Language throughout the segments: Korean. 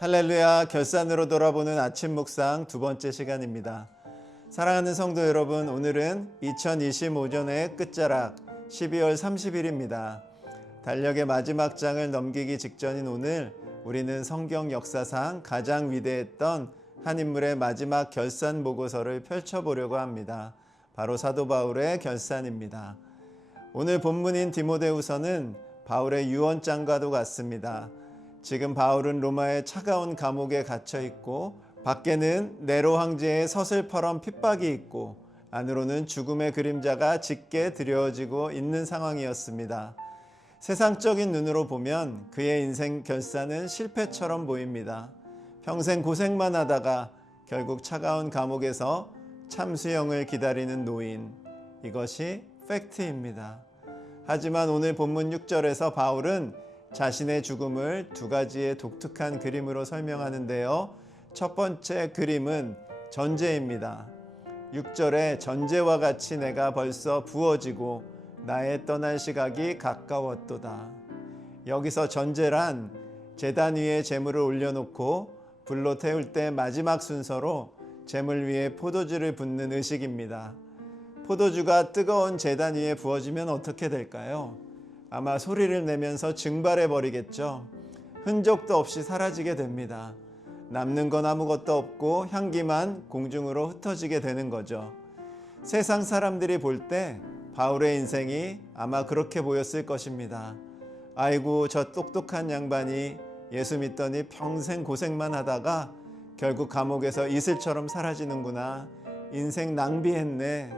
할렐루야, 결산으로 돌아보는 아침 묵상 두 번째 시간입니다. 사랑하는 성도 여러분, 오늘은 2025년의 끝자락 12월 30일입니다. 달력의 마지막 장을 넘기기 직전인 오늘, 우리는 성경 역사상 가장 위대했던 한 인물의 마지막 결산 보고서를 펼쳐보려고 합니다. 바로 사도 바울의 결산입니다. 오늘 본문인 디모데후서는 바울의 유언장과도 같습니다. 지금 바울은 로마의 차가운 감옥에 갇혀 있고, 밖에는 네로 황제의 서슬퍼런 핍박이 있고, 안으로는 죽음의 그림자가 짙게 드려지고 있는 상황이었습니다. 세상적인 눈으로 보면 그의 인생 결산은 실패처럼 보입니다. 평생 고생만 하다가 결국 차가운 감옥에서 참수형을 기다리는 노인, 이것이 팩트입니다. 하지만 오늘 본문 6절에서 바울은 자신의 죽음을 두 가지의 독특한 그림으로 설명하는데요. 첫 번째 그림은 전제입니다. 6절에 전제와 같이 내가 벌써 부어지고 나의 떠날 시각이 가까웠도다. 여기서 전제란 제단 위에 제물을 올려놓고 불로 태울 때 마지막 순서로 제물 위에 포도주를 붓는 의식입니다. 포도주가 뜨거운 제단 위에 부어지면 어떻게 될까요? 아마 소리를 내면서 증발해 버리겠죠. 흔적도 없이 사라지게 됩니다. 남는 건 아무것도 없고 향기만 공중으로 흩어지게 되는 거죠. 세상 사람들이 볼 때 바울의 인생이 아마 그렇게 보였을 것입니다. 아이고, 저 똑똑한 양반이 예수 믿더니 평생 고생만 하다가 결국 감옥에서 이슬처럼 사라지는구나. 인생 낭비했네.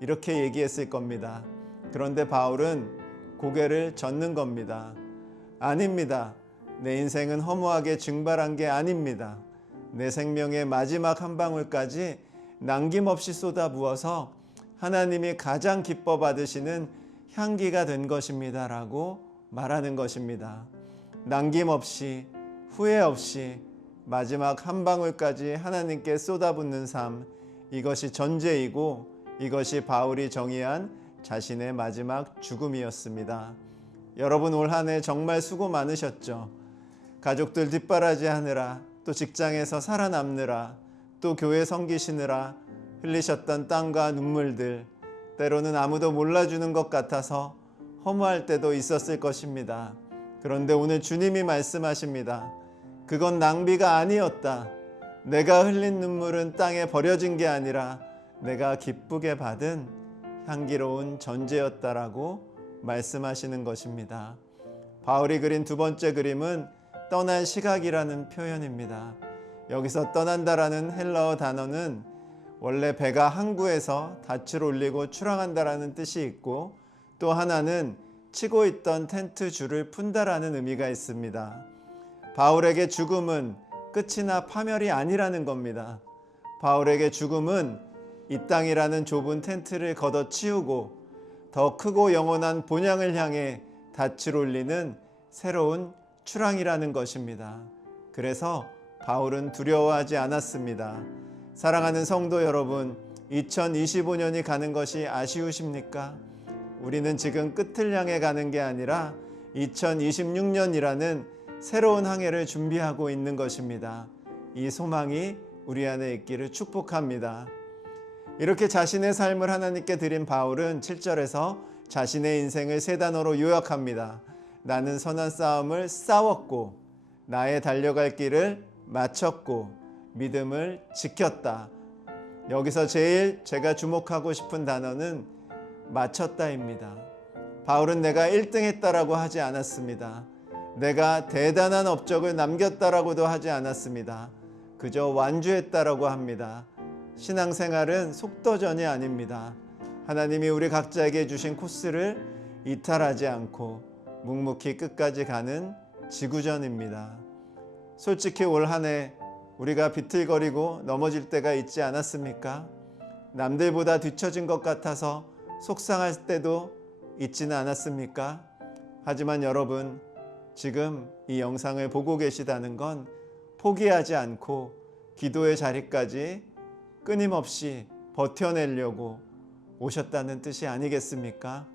이렇게 얘기했을 겁니다. 그런데 바울은 고개를 젓는 겁니다. 아닙니다. 내 인생은 허무하게 증발한 게 아닙니다. 내 생명의 마지막 한 방울까지 남김없이 쏟아부어서 하나님이 가장 기뻐 받으시는 향기가 된 것입니다. 라고 말하는 것입니다. 남김없이, 후회 없이 마지막 한 방울까지 하나님께 쏟아붓는 삶, 이것이 전제이고 이것이 바울이 정의한 자신의 마지막 죽음이었습니다. 여러분, 올 한 해 정말 수고 많으셨죠? 가족들 뒷바라지하느라, 또 직장에서 살아남느라, 또 교회 섬기시느라 흘리셨던 땀과 눈물들, 때로는 아무도 몰라주는 것 같아서 허무할 때도 있었을 것입니다. 그런데 오늘 주님이 말씀하십니다. 그건 낭비가 아니었다. 내가 흘린 눈물은 땅에 버려진 게 아니라 내가 기쁘게 받은 향기로운 전제였다라고 말씀하시는 것입니다. 바울이 그린 두 번째 그림은 떠날 시각이라는 표현입니다. 여기서 떠난다라는 헬라어 단어는 원래 배가 항구에서 닻을 올리고 출항한다라는 뜻이 있고, 또 하나는 치고 있던 텐트 줄을 푼다라는 의미가 있습니다. 바울에게 죽음은 끝이나 파멸이 아니라는 겁니다. 바울에게 죽음은 이 땅이라는 좁은 텐트를 걷어치우고 더 크고 영원한 본향을 향해 닻을 올리는 새로운 출항이라는 것입니다. 그래서 바울은 두려워하지 않았습니다. 사랑하는 성도 여러분, 2025년이 가는 것이 아쉬우십니까? 우리는 지금 끝을 향해 가는 게 아니라 2026년이라는 새로운 항해를 준비하고 있는 것입니다. 이 소망이 우리 안에 있기를 축복합니다. 이렇게 자신의 삶을 하나님께 드린 바울은 7절에서 자신의 인생을 세 단어로 요약합니다. 나는 선한 싸움을 싸웠고, 나의 달려갈 길을 마쳤고, 믿음을 지켰다. 여기서 제일 제가 주목하고 싶은 단어는 마쳤다입니다. 바울은 내가 1등 했다라고 하지 않았습니다. 내가 대단한 업적을 남겼다라고도 하지 않았습니다. 그저 완주했다라고 합니다. 신앙생활은 속도전이 아닙니다. 하나님이 우리 각자에게 주신 코스를 이탈하지 않고 묵묵히 끝까지 가는 지구전입니다. 솔직히 올 한 해 우리가 비틀거리고 넘어질 때가 있지 않았습니까? 남들보다 뒤처진 것 같아서 속상할 때도 있지는 않았습니까? 하지만 여러분, 지금 이 영상을 보고 계시다는 건 포기하지 않고 기도의 자리까지 끊임없이 버텨내려고 오셨다는 뜻이 아니겠습니까?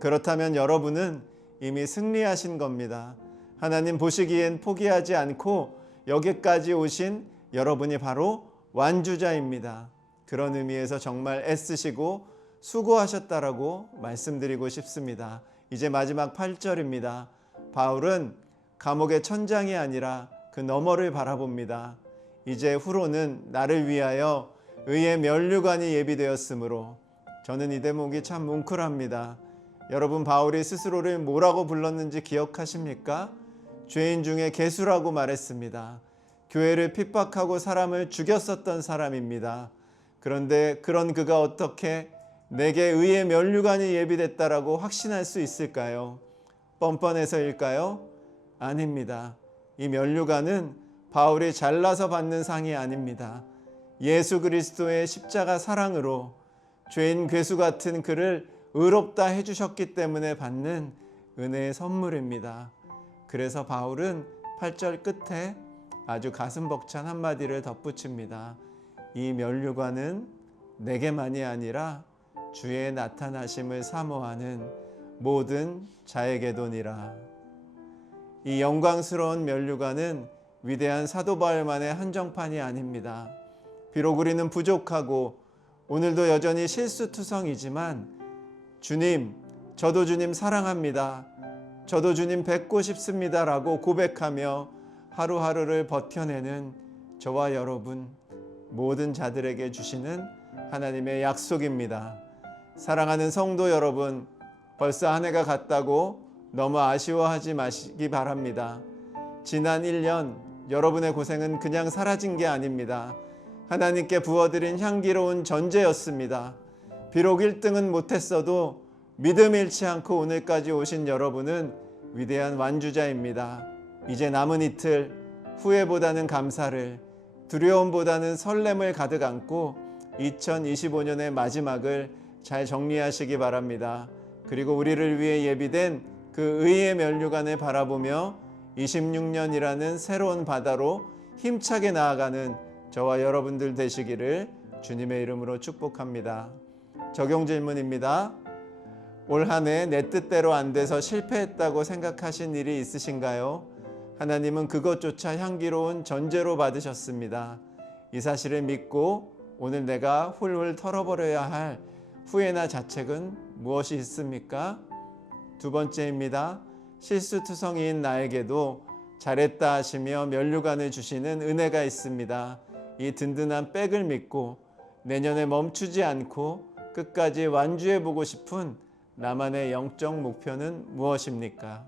그렇다면 여러분은 이미 승리하신 겁니다. 하나님 보시기엔 포기하지 않고 여기까지 오신 여러분이 바로 완주자입니다. 그런 의미에서 정말 애쓰시고 수고하셨다라고 말씀드리고 싶습니다. 이제 마지막 8절입니다. 바울은 감옥의 천장이 아니라 그 너머를 바라봅니다. 이제 후로는 나를 위하여 의의 면류관이 예비되었으므로. 저는 이 대목이 참 뭉클합니다. 여러분, 바울이 스스로를 뭐라고 불렀는지 기억하십니까? 죄인 중에 괴수라고 말했습니다. 교회를 핍박하고 사람을 죽였었던 사람입니다. 그런데 그런 그가 어떻게 내게 의의 면류관이 예비됐다라고 확신할 수 있을까요? 뻔뻔해서일까요? 아닙니다. 이 면류관은 바울이 잘나서 받는 상이 아닙니다. 예수 그리스도의 십자가 사랑으로 죄인 괴수 같은 그를 의롭다 해주셨기 때문에 받는 은혜의 선물입니다. 그래서 바울은 8절 끝에 아주 가슴 벅찬 한마디를 덧붙입니다. 이 면류관은 내게만이 아니라 주의 나타나심을 사모하는 모든 자에게도니라. 이 영광스러운 면류관은 위대한 사도 바울만의 한정판이 아닙니다. 비록 우리는 부족하고 오늘도 여전히 실수투성이지만 주님, 저도 주님 사랑합니다. 저도 주님 뵙고 싶습니다 라고 고백하며 하루하루를 버텨내는 저와 여러분 모든 자들에게 주시는 하나님의 약속입니다. 사랑하는 성도 여러분, 벌써 한 해가 갔다고 너무 아쉬워하지 마시기 바랍니다. 지난 1년 여러분의 고생은 그냥 사라진 게 아닙니다. 하나님께 부어드린 향기로운 전제였습니다. 비록 1등은 못했어도 믿음 잃지 않고 오늘까지 오신 여러분은 위대한 완주자입니다. 이제 남은 이틀 후회보다는 감사를, 두려움보다는 설렘을 가득 안고 2025년의 마지막을 잘 정리하시기 바랍니다. 그리고 우리를 위해 예비된 그 의의 면류관을 바라보며 26년이라는 새로운 바다로 힘차게 나아가는 저와 여러분들 되시기를 주님의 이름으로 축복합니다. 적용 질문입니다. 올 한 해 내 뜻대로 안 돼서 실패했다고 생각하신 일이 있으신가요? 하나님은 그것조차 향기로운 전제로 받으셨습니다. 이 사실을 믿고 오늘 내가 훌훌 털어버려야 할 후회나 자책은 무엇이 있습니까? 두 번째입니다. 실수투성이인 나에게도 잘했다 하시며 면류관을 주시는 은혜가 있습니다. 이 든든한 백을 믿고 내년에 멈추지 않고 끝까지 완주해보고 싶은 나만의 영적 목표는 무엇입니까?